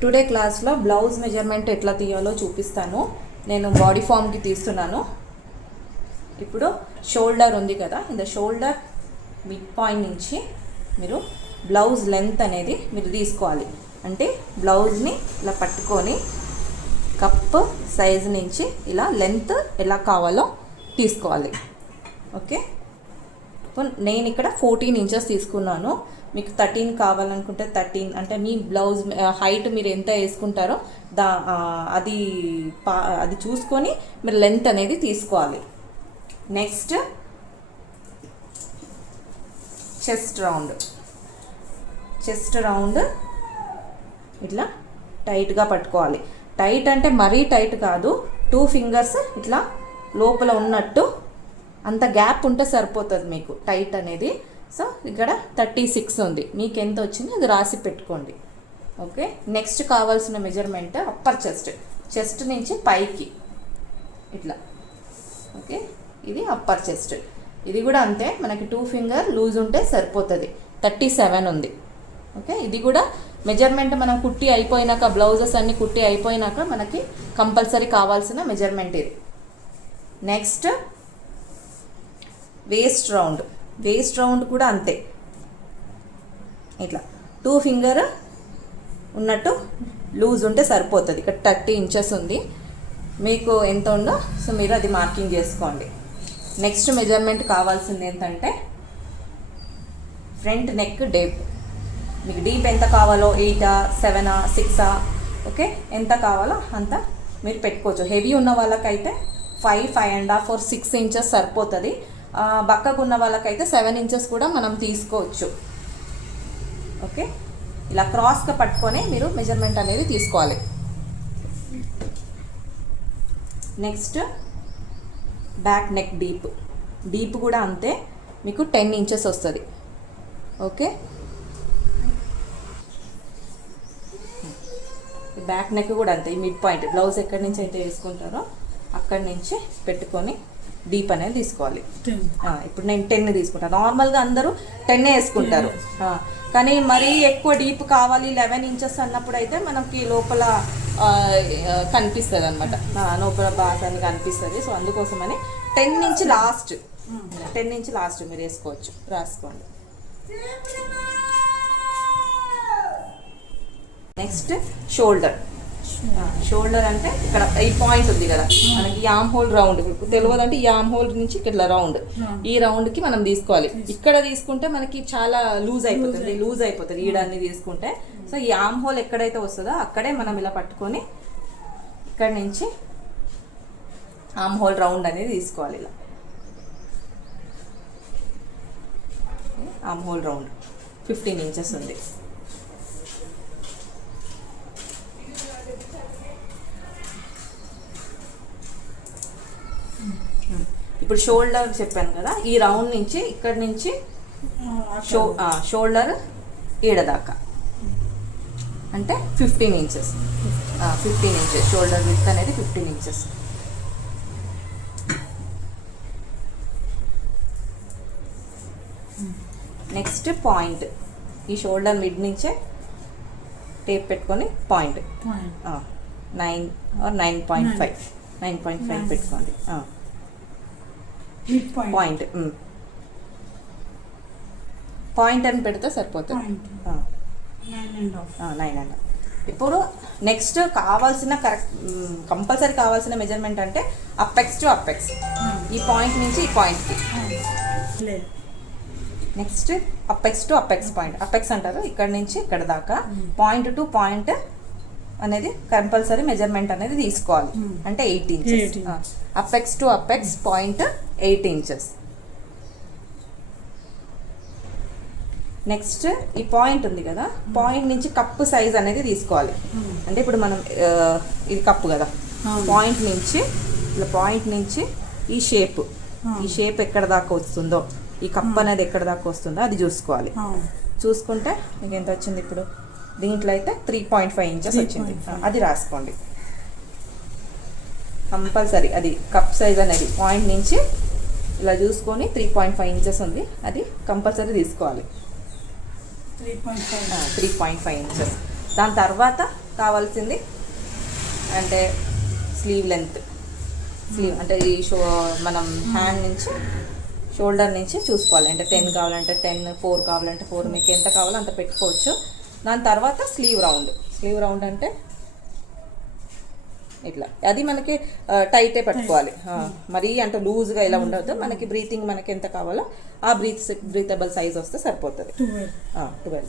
Today క్లాస్లో blouse measurement ఎట్లా తీయాలో చూపిస్తాను. నేను బాడీ ఫామ్కి తీస్తున్నాను. ఇప్పుడు షోల్డర్ ఉంది కదా, இந்த షోల్డర్ మిడ్ పాయింట్ నుంచి మీరు బ్లౌజ్ లెంత్ అనేది మీరు తీసుకోవాలి. అంటే బ్లౌజ్ని ఇలా పట్టుకొని కప్ సైజ్ నుంచి ఇలా లెంత్ ఎలా కావాలో తీసుకోవాలి. ఓకే, నేను ఇక్కడ 14 ఇంచెస్ తీసుకున్నాను. మీకు 13 కావాలనుకుంటే 13, అంటే మీ బ్లౌజ్ హైట్ మీరు ఎంత వేసుకుంటారో అది చూసుకొని మీరు లెంత్ అనేది తీసుకోవాలి. నెక్స్ట్ చెస్ట్ రౌండ్ ఇట్లా టైట్గా పట్టుకోవాలి. టైట్ అంటే మరీ టైట్ కాదు, 2 ఫింగర్స్ ఇట్లా లోపల ఉన్నట్టు అంత గ్యాప్ ఉంటే సరిపోతుంది మీకు టైట్ అనేది. సో ఇక్కడ 36 ఉంది, మీకు ఎంత వచ్చిందో అది రాసి పెట్టుకోండి. ఓకే, నెక్స్ట్ కావాల్సిన మెజర్మెంట్ అప్పర్ చెస్ట్ నుంచి పైకి ఇట్లా. ఓకే, ఇది అప్పర్ చెస్ట్. ఇది కూడా అంతే, మనకి 2 ఫింగర్ లూజ్ ఉంటే సరిపోతుంది. 37 ఉంది. ఓకే, ఇది కూడా మెజర్మెంట్ మనం కుట్టి అయిపోయినాక, బ్లౌజెస్ అన్నీ కుట్టి అయిపోయినాక మనకి కంపల్సరీ కావాల్సిన మెజర్మెంట్ ఇది. నెక్స్ట్ వేస్ట్ రౌండ్ కూడా అంతే, ఇట్లా 2 ఫింగర్ ఉన్నట్టు లూజ్ ఉంటే సరిపోతుంది. ఇక్కడ 30 ఇంచెస్ ఉంది, మీకు ఎంత ఉందో సో మీరు అది మార్కింగ్ చేసుకోండి. నెక్స్ట్ మెజర్మెంట్ కావాల్సింది ఏంటంటే ఫ్రంట్ నెక్ డీప్. మీకు డీప్ ఎంత కావాలో 8, 7, 6, ఓకే, ఎంత కావాలో అంత మీరు పెట్టుకోవచ్చు. హెవీ ఉన్న వాళ్ళకైతే 5, 5.5 or 6 ఇంచెస్ సరిపోతుంది. బక్కగా ఉన్న వాళ్ళకైతే 7 ఇంచెస్ కూడా మనం తీసుకోవచ్చు. ఓకే, ఇలా క్రాస్గా పట్టుకొని మీరు మెజర్మెంట్ అనేది తీసుకోవాలి. నెక్స్ట్ బ్యాక్ నెక్ డీప్ కూడా అంతే, మీకు 10 ఇంచెస్ వస్తుంది. ఓకే, బ్యాక్ నెక్ కూడా అంతే, ఈ మిడ్ పాయింట్ బ్లౌజ్ ఎక్కడి నుంచి అయితే వేసుకుంటారో అక్కడి నుంచి పెట్టుకొని డీప్ అనేది తీసుకోవాలి. ఇప్పుడు నేను 10 తీసుకుంటాను. నార్మల్గా అందరూ 10 వేసుకుంటారు, కానీ మరీ ఎక్కువ డీప్ కావాలి 11 ఇంచెస్ అన్నప్పుడు అయితే మనకి లోపల కనిపిస్తుంది అనమాట, లోపల బాగా కనిపిస్తుంది. సో అందుకోసమని 10 నుంచి లాస్ట్ మీరు వేసుకోవచ్చు, రాసుకోండి. నెక్స్ట్ షోల్డర్ అంటే ఇక్కడ ఈ పాయింట్ ఉంది కదా మనకి, ఈ ఆర్మ్ హోల్ రౌండ్ తెలియదు అంటే ఈ ఆర్మ్ హోల్ నుంచి ఇట్లా రౌండ్, ఈ రౌండ్కి మనం తీసుకోవాలి. ఇక్కడ తీసుకుంటే మనకి చాలా లూజ్ అయిపోతుంది ఈడన్ని తీసుకుంటే. సో ఈ ఆర్మ్ హోల్ ఎక్కడైతే వస్తుందో అక్కడే మనం ఇలా పట్టుకొని ఇక్కడ నుంచి ఆర్మ్ హోల్ రౌండ్ అనేది తీసుకోవాలి. ఇలా ఆర్మ్ హోల్ రౌండ్ 15 ఇంచెస్ ఉంది. ఇప్పుడు షోల్డర్ చెప్పాను కదా, ఈ రౌండ్ నుంచి ఇక్కడ నుంచి షోల్డర్ ఈడదాకా అంటే 15 ఇంచెస్. 15 ఇంచెస్ షోల్డర్ విడ్త్ అనేది 15 ఇంచెస్. నెక్స్ట్ పాయింట్, ఈ షోల్డర్ మిడ్ నుంచే టేప్ పెట్టుకొని పాయింట్ 9 or 9.5 పెట్టుకోండి. పాయింట్ అని పెడితే సరిపోతుంది. 9.5. ఇప్పుడు నెక్స్ట్ కావాల్సిన కంపల్సరీ కావాల్సిన మెజర్మెంట్ అంటే అపెక్స్ టు అపెక్స్, ఈ పాయింట్ నుంచి ఈ పాయింట్కి. Next apex to apex point, apex అంటారు ఇక్కడ నుంచి ఇక్కడ దాకా. పాయింట్ టు పాయింట్ అనేది కంపల్సరీ మెజర్మెంట్ అనేది తీసుకోవాలి, అంటే 8 inches. Apex to apex point 8 inches. Next ఈ పాయింట్ ఉంది కదా, పాయింట్ నుంచి కప్పు సైజ్ అనేది తీసుకోవాలి. అంటే ఇప్పుడు మనం ఇది కప్పు కదా, పాయింట్ నుంచి ఈ షేప్ ఎక్కడ దాకా వస్తుందో, ఈ కప్పు అనేది ఎక్కడ దాకా వస్తుందో అది చూసుకోవాలి. చూసుకుంటే మీకు ఎంత వచ్చింది, ఇప్పుడు దీంట్లో అయితే 3.5 ఇంచెస్ వచ్చింది, అది రాసుకోండి కంపల్సరీ. అది కప్ సైజ్ అనేది పాయింట్ నుంచి ఇలా చూసుకొని 3.5 ఇంచెస్ ఉంది, అది కంపల్సరీ తీసుకోవాలి. 3.5 ఇంచెస్. దాని తర్వాత కావాల్సింది అంటే స్లీవ్ లెంత్, స్లీవ్ అంటే ఈ మనం హ్యాండ్ నుంచి షోల్డర్ నుంచి చూసుకోవాలి. అంటే 10 కావాలంటే 10, 4 కావాలంటే 4, మీకు ఎంత కావాలో అంత పెట్టుకోవచ్చు. దాని తర్వాత స్లీవ్ రౌండ్ అంటే ఇట్లా, అది మనకి టైటే పట్టుకోవాలి, మరీ అంటే లూజ్గా ఇలా ఉండవద్దు. మనకి బ్రీతింగ్ మనకి ఎంత కావాలో ఆ బ్రీతబుల్ సైజ్ వస్తే సరిపోతుంది. 12.